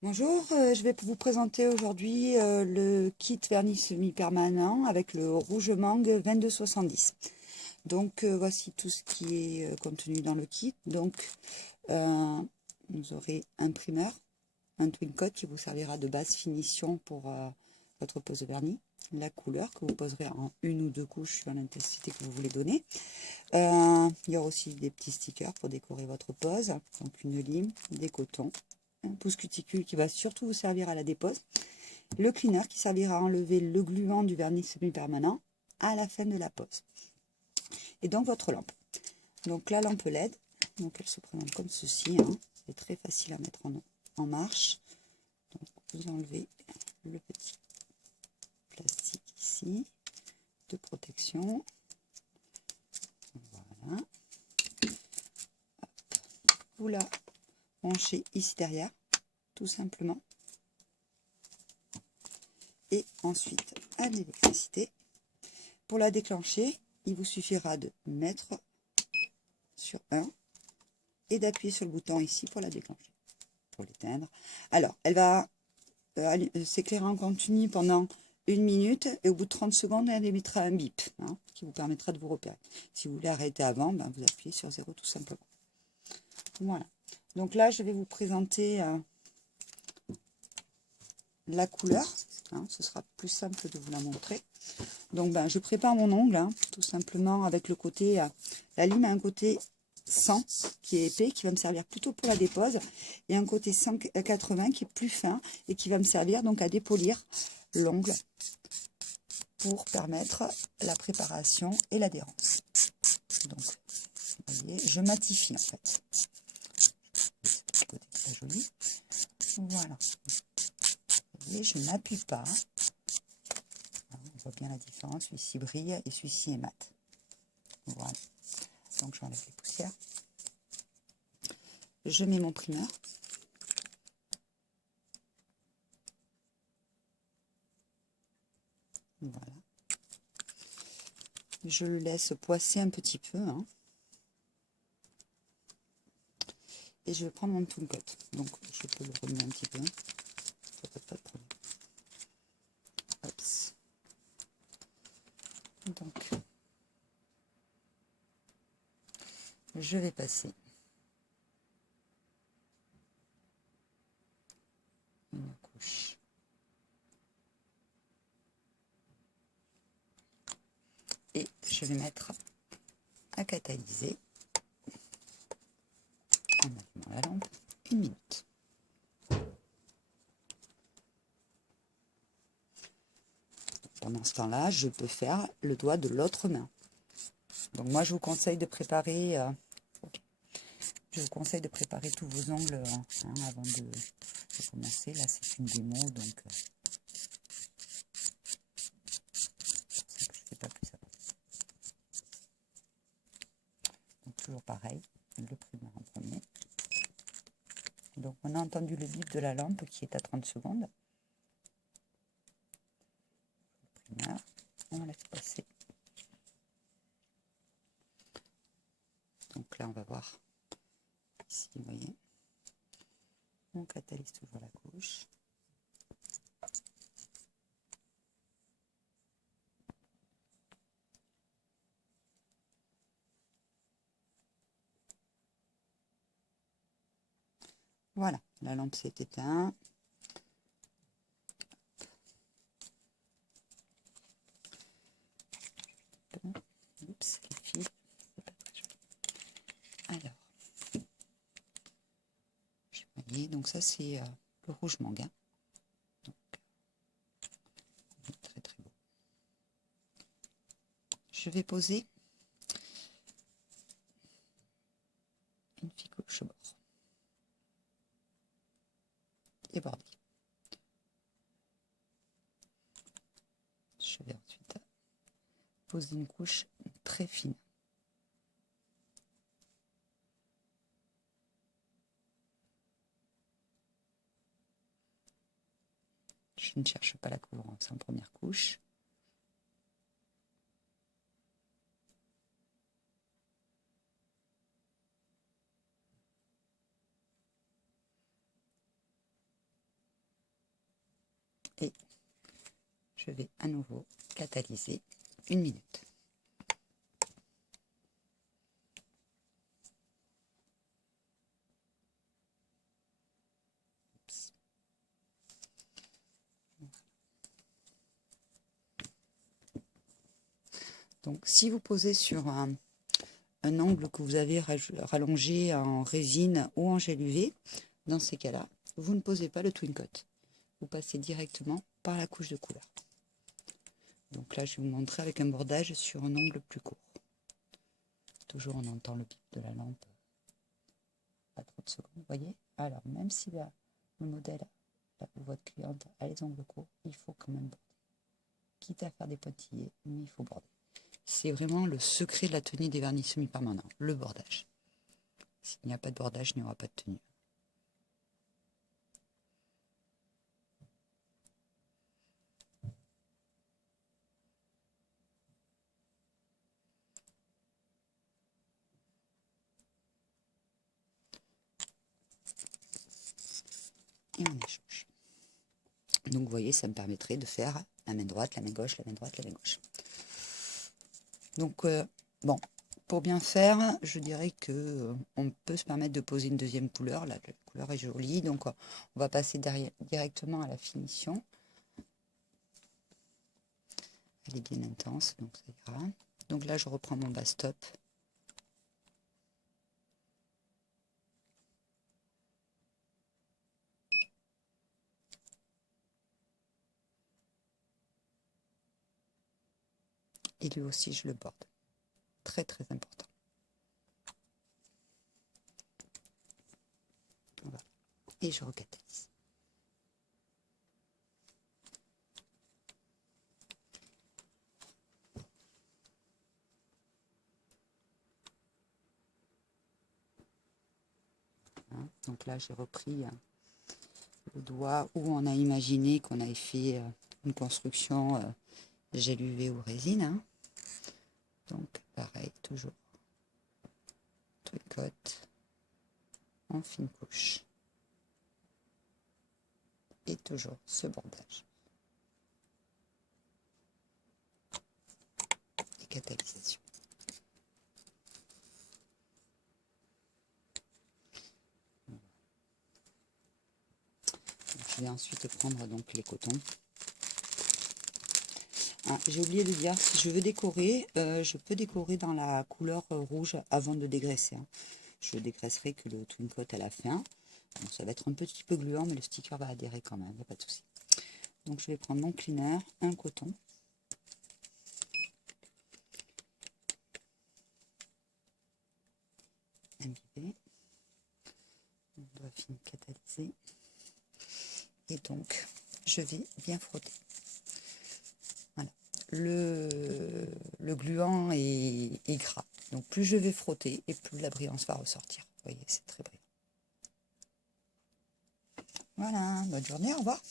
Bonjour, je vais vous présenter aujourd'hui le kit vernis semi-permanent avec le rouge mangue 2270. Donc voici tout ce qui est contenu dans le kit. Donc vous aurez un primer, un twin coat qui vous servira de base finition pour votre pose de vernis, la couleur que vous poserez en une ou deux couches sur l'intensité que vous voulez donner. Il y aura aussi des petits stickers pour décorer votre pose, donc une lime, des cotons, un pouce cuticule qui va surtout vous servir à la dépose, le cleaner qui servira à enlever le gluant du vernis semi-permanent à la fin de la pose. Et donc votre lampe. Donc la lampe LED, donc elle se présente comme ceci, hein. C'est très facile à mettre en marche. Donc vous enlevez le petit plastique ici de protection. Voilà. Vous la branchez ici derrière, tout simplement. Et ensuite à l'électricité. Pour la déclencher, il vous suffira de mettre sur 1 et d'appuyer sur le bouton ici pour la déclencher, pour l'éteindre. Alors, elle va s'éclairer en continu pendant 1 minute et au bout de 30 secondes, elle émettra un bip qui vous permettra de vous repérer. Si vous voulez arrêter avant, vous appuyez sur 0 tout simplement. Voilà. Donc là, je vais vous présenter la couleur. Ce sera plus simple de vous la montrer. Donc je prépare mon ongle tout simplement avec le côté, la lime a un côté 100 qui est épais, qui va me servir plutôt pour la dépose, et un côté 180 qui est plus fin et qui va me servir donc à dépolir l'ongle pour permettre la préparation et l'adhérence. Donc vous voyez, je matifie en fait. Ce côté très joli. Voilà. Vous voyez, je n'appuie pas. On voit bien la différence, celui-ci brille et celui-ci est mat. Voilà. Donc j'enlève les poussières. Je mets mon primer. Voilà. Je le laisse poisser un petit peu. Et je vais prendre mon twin coat. Donc je peux le remuer un petit peu. Ça peut pas de problème. Hops. Donc je vais passer une couche. Et je vais mettre à catalyser en allumant la lampe 1 minute. Pendant ce temps-là, je peux faire le doigt de l'autre main. Donc moi, je vous conseille de préparer, tous vos ongles avant de commencer. Là, c'est une démo, donc je ne fais pas plus avant. Donc toujours pareil, le primaire en premier. Donc on a entendu le bip de la lampe qui est à 30 secondes. Le primaire, on laisse passer. Donc là, on va voir ici, vous voyez, on catalyse toujours la couche. Voilà, la lampe s'est éteinte. Oups, les fils, c'est pas très joli. Alors, vous voyez, donc ça c'est le rouge mangue. Donc, très très beau. Je vais poser une ficoche au bord et bordée. Je vais ensuite poser une couche très fine. Je ne cherche pas la couvrance en première couche. et je vais à nouveau catalyser 1 minute. Donc si vous posez sur un angle que vous avez rallongé en résine ou en gel UV, dans ces cas-là, vous ne posez pas le twin coat. Vous passez directement par la couche de couleur. Donc là, je vais vous montrer avec un bordage sur un ongle plus court. Toujours on entend le bip de la lampe à 30 secondes, vous voyez. Alors même si là, le modèle où votre cliente a les ongles courts, il faut quand même border. Quitte à faire des pointillés, mais il faut border. C'est vraiment le secret de la tenue des vernis semi-permanents, le bordage. S'il n'y a pas de bordage, il n'y aura pas de tenue. Et on échange. Donc vous voyez, ça me permettrait de faire la main droite, la main gauche, la main droite, la main gauche. Donc bon, pour bien faire, je dirais que on peut se permettre de poser une deuxième couleur. Là, la couleur est jolie, donc on va passer directement à la finition. Elle est bien intense, donc ça ira. Donc là, je reprends mon bas-stop. Et lui aussi, je le borde. Très, très important. Voilà. Et je recatalise. Hein, donc là, j'ai repris le doigt où on a imaginé qu'on avait fait une construction gel UV ou résine. Hein. Donc pareil, toujours twin coat en fine couche. Et toujours ce bordage. Et catalysation. Je vais ensuite prendre donc les cotons. Ah, j'ai oublié de dire, si je veux décorer, je peux décorer dans la couleur rouge avant de dégraisser. Hein. Je dégraisserai que le twin coat à la fin. Donc, ça va être un petit peu gluant, mais le sticker va adhérer quand même, il n'y a pas de souci. Donc je vais prendre mon cleaner, un coton. Imbibé. On doit finir catalyser. Et donc, je vais bien frotter. Voilà. Le gluant est gras. Donc, plus je vais frotter, et plus la brillance va ressortir. Vous voyez, c'est très brillant. Voilà, bonne journée, au revoir.